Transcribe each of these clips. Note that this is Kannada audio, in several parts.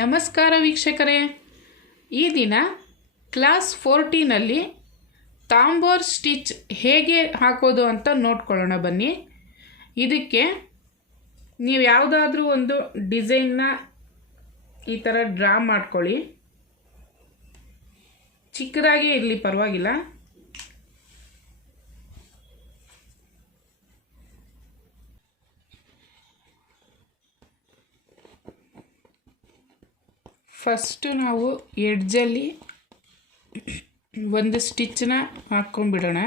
ನಮಸ್ಕಾರ ವೀಕ್ಷಕರೇ, ಈ ದಿನ ಕ್ಲಾಸ್ 14ನಲ್ಲಿ ತಾಂಬೋರ್ ಸ್ಟಿಚ್ ಹೇಗೆ ಹಾಕೋದು ಅಂತ ನೋಡ್ಕೊಳ್ಳೋಣ ಬನ್ನಿ. ಇದಕ್ಕೆ ನೀವು ಯಾವುದಾದ್ರೂ ಒಂದು ಡಿಸೈನ್ನ ಈ ಥರ ಡ್ರಾ ಮಾಡ್ಕೊಳ್ಳಿ. ಚಿಕ್ಕದಾಗೇ ಇರಲಿ ಪರವಾಗಿಲ್ಲ. ಫಸ್ಟು ನಾವು ಎಡ್ಜಲ್ಲಿ ಒಂದು ಸ್ಟಿಚ್ಚನ್ನ ಹಾಕ್ಕೊಂಡ್ಬಿಡೋಣ.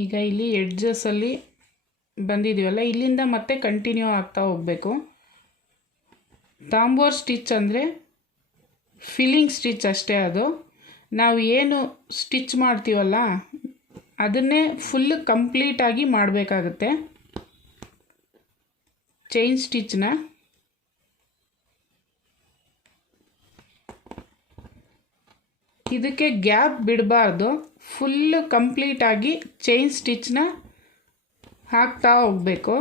ಈಗ ಇಲ್ಲಿ ಎಡ್ಜಸ್ಸಲ್ಲಿ ಬಂದಿದ್ದೀವಲ್ಲ, ಇಲ್ಲಿಂದ ಮತ್ತೆ ಕಂಟಿನ್ಯೂ ಆಗ್ತಾ ಹೋಗಬೇಕು. ತಾಂಬೋರ್ ಸ್ಟಿಚ್ ಅಂದರೆ ಫಿಲ್ಲಿಂಗ್ ಸ್ಟಿಚ್ ಅಷ್ಟೇ. ಅದು ನಾವು ಏನು ಸ್ಟಿಚ್ ಮಾಡ್ತೀವಲ್ಲ ಅದನ್ನೇ ಫುಲ್ ಕಂಪ್ಲೀಟಾಗಿ ಮಾಡಬೇಕಾಗುತ್ತೆ. ಚೈನ್ ಸ್ಟಿಚ್ನ ಇದಕ್ಕೆ ಗ್ಯಾಪ್ ಬಿಡಬಾರ್ದು. ಫುಲ್ಲು ಕಂಪ್ಲೀಟಾಗಿ ಚೈನ್ ಸ್ಟಿಚ್ನ ಹಾಕ್ತಾ ಹೋಗಬೇಕು.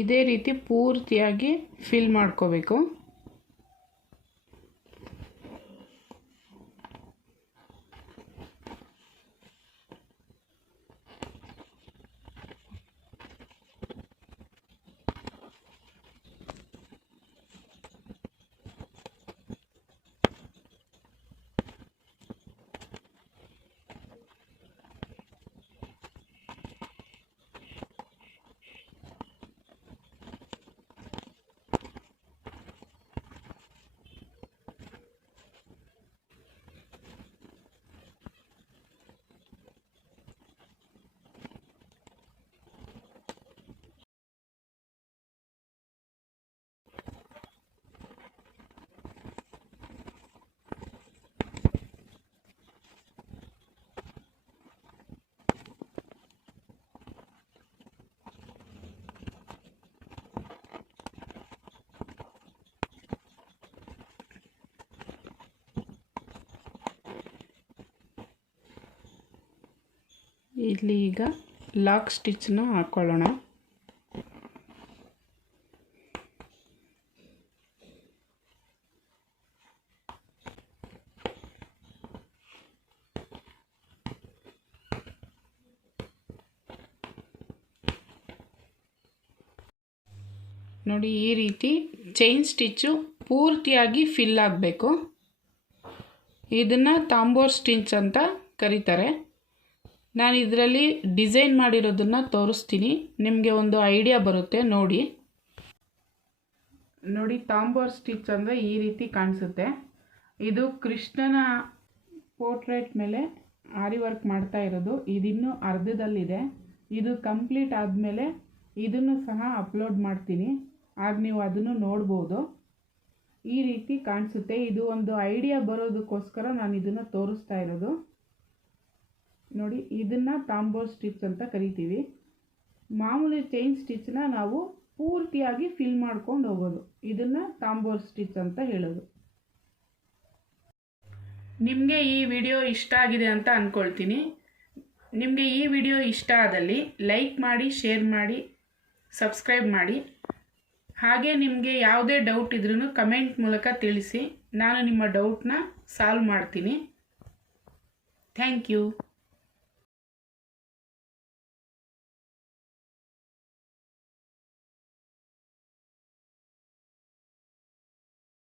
ಇದೇ ರೀತಿ ಪೂರ್ತಿಯಾಗಿ ಫಿಲ್ ಮಾಡ್ಕೋಬೇಕು. ಇಲ್ಲಿ ಈಗ ಲಾಕ್ ಸ್ಟಿಚ್ನ ಹಾಕ್ಕೊಳ್ಳೋಣ. ನೋಡಿ, ಈ ರೀತಿ ಚೈನ್ ಸ್ಟಿಚ್ಚು ಪೂರ್ತಿಯಾಗಿ ಫಿಲ್ ಆಗಬೇಕು. ಇದನ್ನು ತಾಂಬೋರ್ ಸ್ಟಿಚ್ ಅಂತ ಕರೀತಾರೆ. ನಾನು ಇದರಲ್ಲಿ ಡಿಸೈನ್ ಮಾಡಿರೋದನ್ನು ತೋರಿಸ್ತೀನಿ, ನಿಮಗೆ ಒಂದು ಐಡಿಯಾ ಬರುತ್ತೆ. ನೋಡಿ ತಾಂಬೋರ್ ಸ್ಟಿಚ್ ಅಂದರೆ ಈ ರೀತಿ ಕಾಣಿಸುತ್ತೆ. ಇದು ಕೃಷ್ಣನ ಪೋರ್ಟ್ರೇಟ್ ಮೇಲೆ ಆರಿ ವರ್ಕ್ ಮಾಡ್ತಾ ಇರೋದು. ಇದಿನ್ನೂ ಅರ್ಧದಲ್ಲಿದೆ. ಇದು ಕಂಪ್ಲೀಟ್ ಆದಮೇಲೆ ಇದನ್ನು ಸಹ ಅಪ್ಲೋಡ್ ಮಾಡ್ತೀನಿ, ಆಗ ನೀವು ಅದನ್ನು ನೋಡ್ಬೋದು. ಈ ರೀತಿ ಕಾಣಿಸುತ್ತೆ. ಇದು ಒಂದು ಐಡಿಯಾ ಬರೋದಕ್ಕೋಸ್ಕರ ನಾನು ಇದನ್ನು ತೋರಿಸ್ತಾ ಇರೋದು. ನೋಡಿ, ಇದನ್ನು ತಾಂಬೋರ್ ಸ್ಟಿಚ್ ಅಂತ ಕರಿತೀವಿ. ಮಾಮೂಲಿ ಚೈನ್ ಸ್ಟಿಚ್ನ ನಾವು ಪೂರ್ತಿಯಾಗಿ ಫಿಲ್ ಮಾಡ್ಕೊಂಡು ಹೋಗೋದು, ಇದನ್ನು ತಾಂಬೋರ್ ಸ್ಟಿಚ್ ಅಂತ ಹೇಳೋದು. ನಿಮಗೆ ಈ ವಿಡಿಯೋ ಇಷ್ಟ ಆಗಿದೆ ಅಂತ ಅಂದ್ಕೊಳ್ತೀನಿ. ನಿಮಗೆ ಈ ವಿಡಿಯೋ ಇಷ್ಟ ಆದಲ್ಲಿ ಲೈಕ್ ಮಾಡಿ, ಶೇರ್ ಮಾಡಿ, ಸಬ್ಸ್ಕ್ರೈಬ್ ಮಾಡಿ. ಹಾಗೆ ನಿಮಗೆ ಯಾವುದೇ ಡೌಟ್ ಇದ್ರೂ ಕಮೆಂಟ್ ಮೂಲಕ ತಿಳಿಸಿ. ನಾನು ನಿಮ್ಮ ಡೌಟ್ನ ಸಾಲ್ವ್ ಮಾಡ್ತೀನಿ. Thank you.